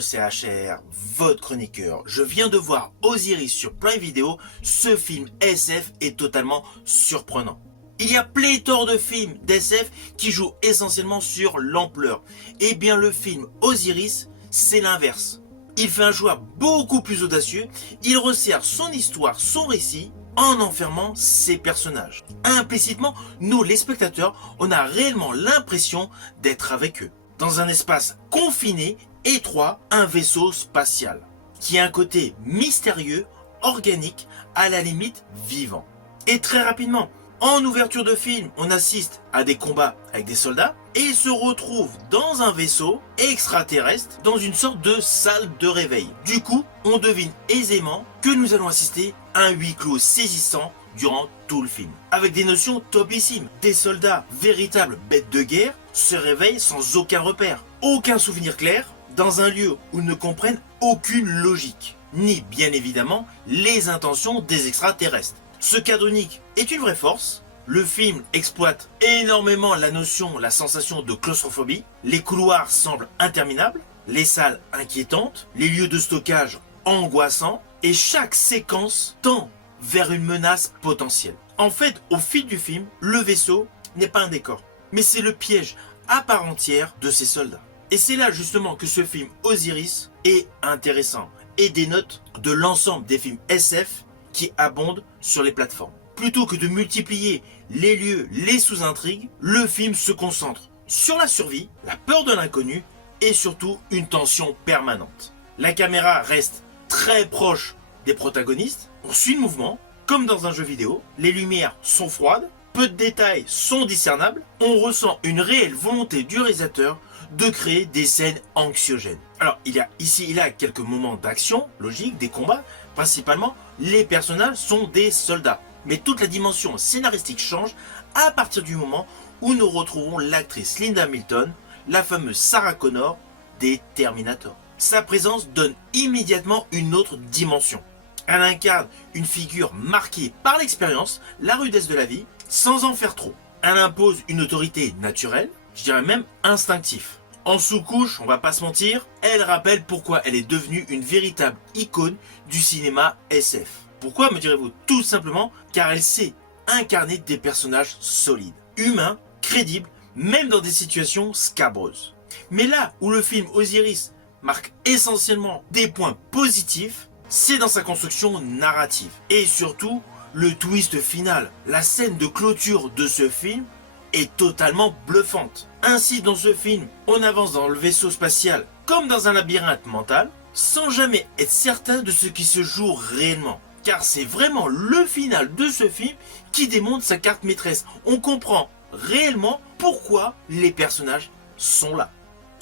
CHR, votre chroniqueur. Je viens de voir Osiris sur Prime Video. Ce film SF est totalement surprenant. Il y a pléthore de films d'SF qui jouent essentiellement sur l'ampleur. Eh bien le film Osiris, c'est l'inverse. Il fait un choix beaucoup plus audacieux, il resserre son histoire, son récit, en enfermant ses personnages. Implicitement, nous les spectateurs, on a réellement l'impression d'être avec eux. Dans un espace confiné, étroit, un vaisseau spatial, qui a un côté mystérieux, organique, à la limite vivant. Et très rapidement, en ouverture de film, on assiste à des combats avec des soldats et se retrouve dans un vaisseau extraterrestre dans une sorte de salle de réveil. Du coup, on devine aisément que nous allons assister à un huis clos saisissant durant tout le film. Avec des notions topissimes, des soldats, véritables bêtes de guerre, se réveillent sans aucun repère, aucun souvenir clair, dans un lieu où ils ne comprennent aucune logique, ni bien évidemment les intentions des extraterrestres. Ce cadre unique est une vraie force. Le film exploite énormément la sensation de claustrophobie. Les couloirs semblent interminables, les salles inquiétantes, les lieux de stockage angoissants, et chaque séquence tend vers une menace potentielle. En fait, au fil du film, le vaisseau n'est pas un décor, mais c'est le piège à part entière de ces soldats. Et c'est là justement que ce film Osiris est intéressant et dénote de l'ensemble des films SF qui abondent sur les plateformes. Plutôt que de multiplier les lieux, les sous-intrigues, le film se concentre sur la survie, la peur de l'inconnu et surtout une tension permanente. La caméra reste très proche des protagonistes, on suit le mouvement, comme dans un jeu vidéo, les lumières sont froides, peu de détails sont discernables, on ressent une réelle volonté du réalisateur de créer des scènes anxiogènes. Alors, il y a ici et là quelques moments d'action, logique, des combats. Principalement, les personnages sont des soldats. Mais toute la dimension scénaristique change à partir du moment où nous retrouvons l'actrice Linda Hamilton, la fameuse Sarah Connor des Terminator. Sa présence donne immédiatement une autre dimension. Elle incarne une figure marquée par l'expérience, la rudesse de la vie, sans en faire trop. Elle impose une autorité naturelle, je dirais même instinctive. En sous-couche, on va pas se mentir, elle rappelle pourquoi elle est devenue une véritable icône du cinéma SF. Pourquoi, me direz-vous? Tout simplement car elle sait incarner des personnages solides, humains, crédibles, même dans des situations scabreuses. Mais là où le film Osiris marque essentiellement des points positifs, c'est dans sa construction narrative. Et surtout, le twist final, la scène de clôture de ce film est totalement bluffante. Ainsi, dans ce film, on avance dans le vaisseau spatial comme dans un labyrinthe mental, sans jamais être certain de ce qui se joue réellement. Car c'est vraiment le final de ce film qui démontre sa carte maîtresse. On comprend réellement pourquoi les personnages sont là.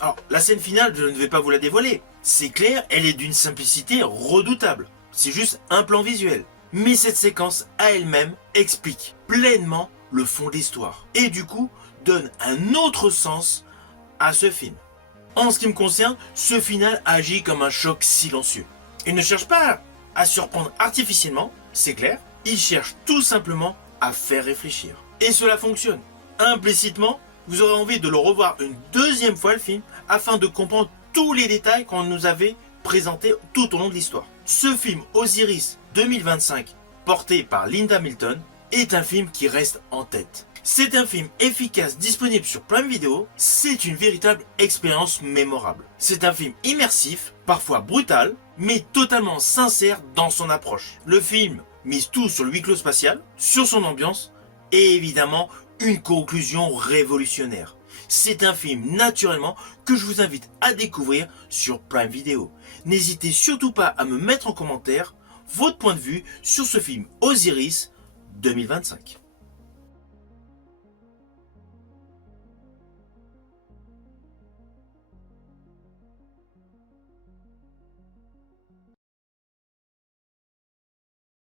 Alors, la scène finale, je ne vais pas vous la dévoiler. C'est clair, elle est d'une simplicité redoutable. C'est juste un plan visuel. Mais cette séquence à elle-même explique pleinement le fond de l'histoire. Et du coup, donne un autre sens à ce film. En ce qui me concerne, ce final agit comme un choc silencieux. Il ne cherche pas à surprendre artificiellement, c'est clair. Il cherche tout simplement à faire réfléchir. Et cela fonctionne. Implicitement, vous aurez envie de le revoir une deuxième fois le film afin de comprendre tous les détails qu'on nous avait présentés tout au long de l'histoire. Ce film Osiris 2025, porté par Linda Hamilton, est un film qui reste en tête. C'est un film efficace disponible sur Prime Video, c'est une véritable expérience mémorable. C'est un film immersif, parfois brutal, mais totalement sincère dans son approche. Le film mise tout sur le huis clos spatial, sur son ambiance et évidemment une conclusion révolutionnaire. C'est un film naturellement que je vous invite à découvrir sur Prime Video. N'hésitez surtout pas à me mettre en commentaire votre point de vue sur ce film Osiris 2025.